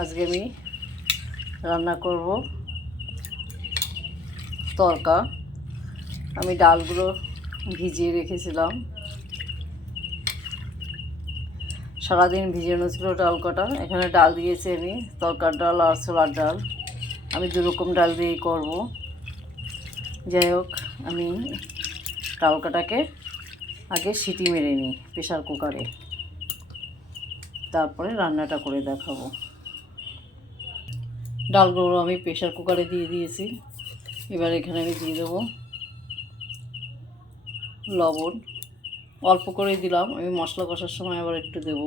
আজকে আমি রান্না করব তরকা। আমি ডালগুলো ভিজিয়ে রেখেছিলাম। সারাদিন ভিজানো ছিল ডাল কটা। এখানে ডাল দিয়েছি আমি, তরকার ডাল আর ছোলার ডাল। আমি দু রকম ডাল দিয়েই করব। যাই হোক, আমি ডাল কাটাকে আগে সিটি মেরে নিই প্রেশার কুকারে। তারপরে রান্নাটা করে দেখাবো। ডালগুলো আমি প্রেশার কুকারে দিয়ে দিয়েছি। এবার এখানে আমি দিয়ে দেবো লবণ। অল্প করে দিলাম, আমি মশলা কষার সময় আবার একটু দেব।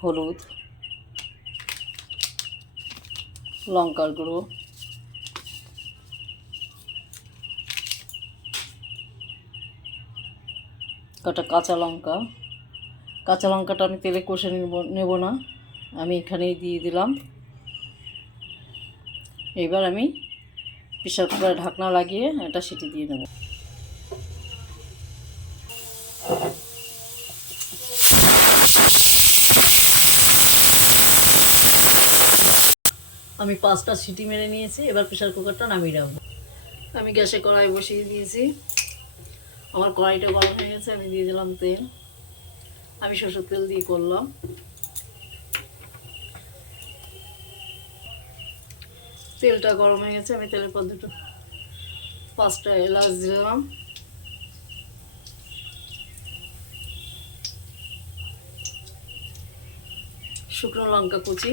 হলুদ, লঙ্কার গুঁড়ো। কটা কাঁচা লঙ্কা। কাঁচা লঙ্কাটা আমি তেলে কষে নেব নেব না। আমি এখানেই দিয়ে দিলাম। এবার আমি প্রেশার কুকারে ঢাকনা লাগিয়ে এটা সিটি দিয়ে নেব। আমি পাঁচটা সিটি মেরে নিয়েছি, এবার প্রেশার কুকারটা নামিয়ে রাখব। আমি গ্যাসে কড়াই বসিয়ে দিয়েছি। আমার কড়াইটা গরম হয়ে গেছে, আমি দিয়ে দিলাম তেল। আমি সরষের তেল দিয়ে করলাম। তেলটা গরম হয়ে গেছে, আমি তেলের পর দুটো পাঁচটা এলাচ দিলাম। শুকনো লঙ্কা কুচি।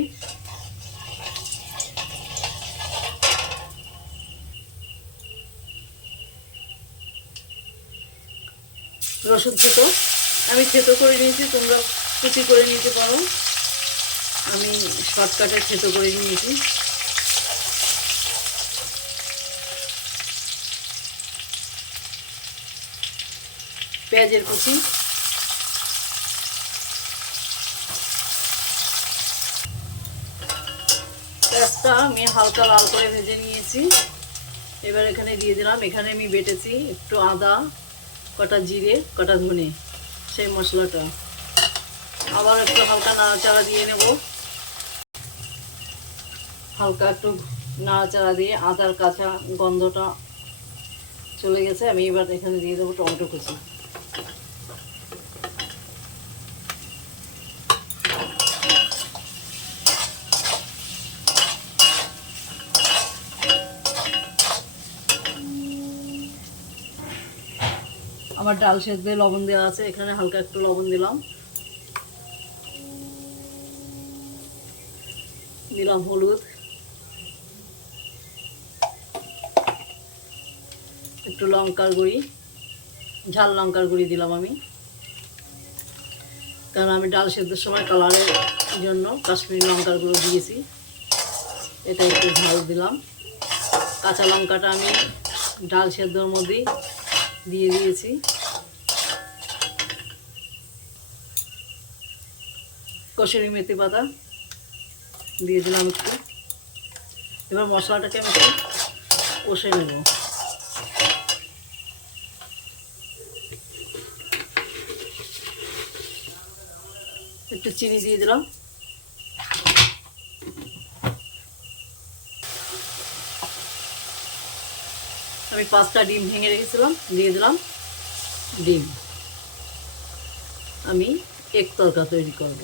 রসুন থেতো। আমি থেতো করে নিয়েছি, তোমরা কুচি করে নিতে পারো। আমি শর্টকাটে থেতো করে নিয়েছি। পেঁয়াজের কুচি। পেঁয়াজটা আমি হালকা লাল করে ভেজে নিয়েছি। এবার এখানে দিয়ে দিলাম, এখানে আমি বেটেছি একটু আদা। কটা জিরে, কটা ধনে, সেই মশলাটা। আবার একটু হালকা নাড়াচাড়া দিয়ে নেব। হালকা একটু নাড়াচাড়া দিয়ে আদার কাঁচা গন্ধটা চলে গেছে। আমি এবার এখানে দিয়ে দেবো টমেটো কুচি। আমার ডাল সেদ্ধে লবণ দেওয়া আছে, এখানে হালকা একটু লবণ দিলাম। দিলাম হলুদ। একটু লঙ্কার গুঁড়ি, ঝাল লঙ্কার গুঁড়ি দিলাম আমি। কারণ আমি ডাল সেদ্ধের সময় কালারের জন্য কাশ্মীরি লঙ্কার গুঁড়ো দিয়েছি। এটা একটু ঝাল দিলাম। কাঁচা লঙ্কাটা আমি ডাল সেদ্ধর মধ্যেই দিয়ে দিয়েছি। কষুরি মেথি পাতা দিয়ে দিলাম একটু। এবার মশলাটাকে আমি একটু কষে নেব। একটু চিনি দিয়ে দিলাম। আমি পাঁচটা ডিম ভেঙে রেখেছিলাম দিয়ে দিলাম ডিম। আমি এক তরকা তৈরি করব।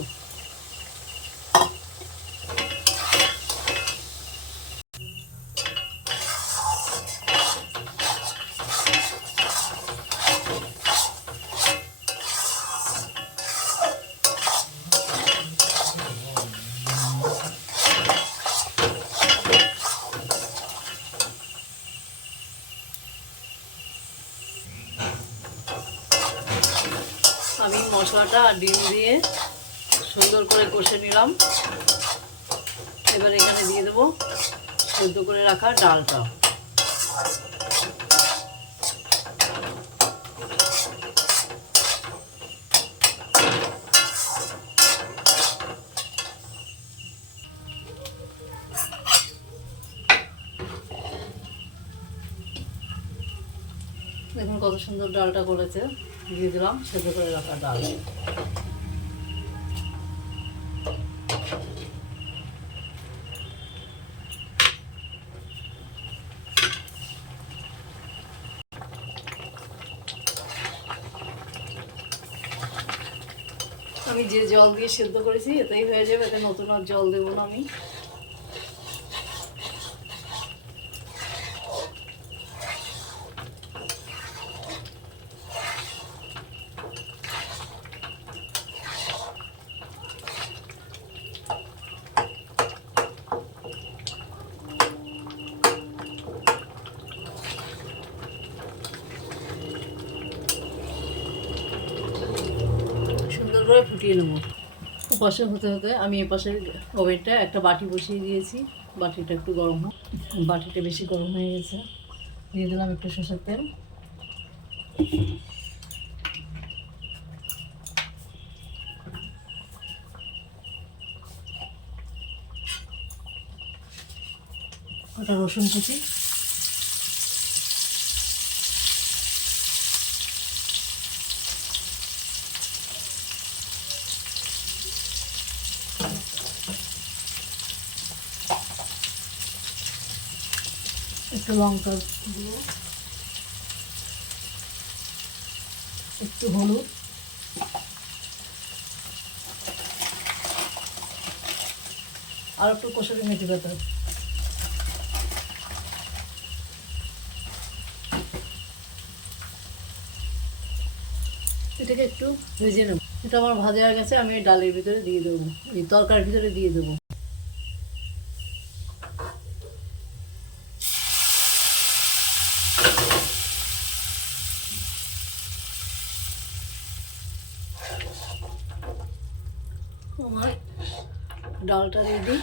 আমি মশলাটা আর ডিম দিয়ে সুন্দর করে কষে নিলাম। এবার এখানে দিয়ে দেবো সেদ্ধ করে রাখা ডালটা। কত সুন্দর ডালটা করেছে। দিয়ে দিলাম, সেদ্ধ করে রাখা ডাল। আমি যে জল দিয়ে সেদ্ধ করেছি, এতেই হয়ে যাবে, এতে নতুন আর জল দেবো না আমি সুন্দর করে ফুটিয়ে নেব। উপাসে হতে হতে আমি এ পাশে ওভেনটা একটা বাটি বসিয়ে দিয়েছি। বাটিটা একটু গরম হোক। বাটিটা বেশি গরম হয়ে গেছে। দিয়ে দিলাম একটু সর্ষের তেল। ওটা রসুন কুচি। একটু লঙ্কা একটু হলুদ। আর একটু কষারি মেথি পাতা। এটাকে একটু ভেজে নেব। এটা আমার ভাজা হয়ে গেছে, আমি ডালের ভিতরে দিয়ে দেবো। এই তরকারির ভিতরে দিয়ে দেবো। আমার ডালটা দিই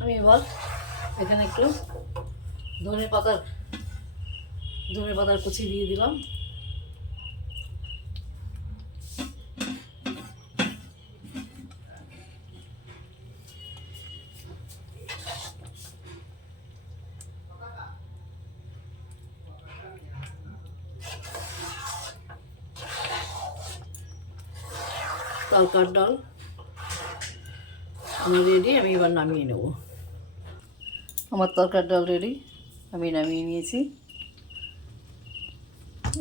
আমি এবার এখানে একটু ধনে পাতার ধনে পাতার কুচি দিয়ে দিলাম। তরকার ডাল। আমার রেডি আমি এবার নামিয়ে নেব। আমার তরকার ডাল রেডি আমি নামিয়ে নিয়েছি।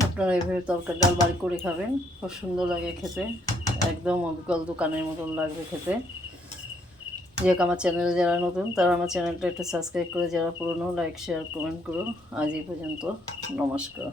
আপনারা এইভাবে তরকার ডাল বাড়ি করে খাবেন, খুব সুন্দর লাগে খেতে। একদম অবিকল দোকানের মতন লাগবে খেতে। যে আমার চ্যানেলে যারা নতুন, তারা আমার চ্যানেলটা একটু সাবস্ক্রাইব করে, যারা পুরনো লাইক শেয়ার কমেন্ট করো। আজ এই পর্যন্ত, নমস্কার।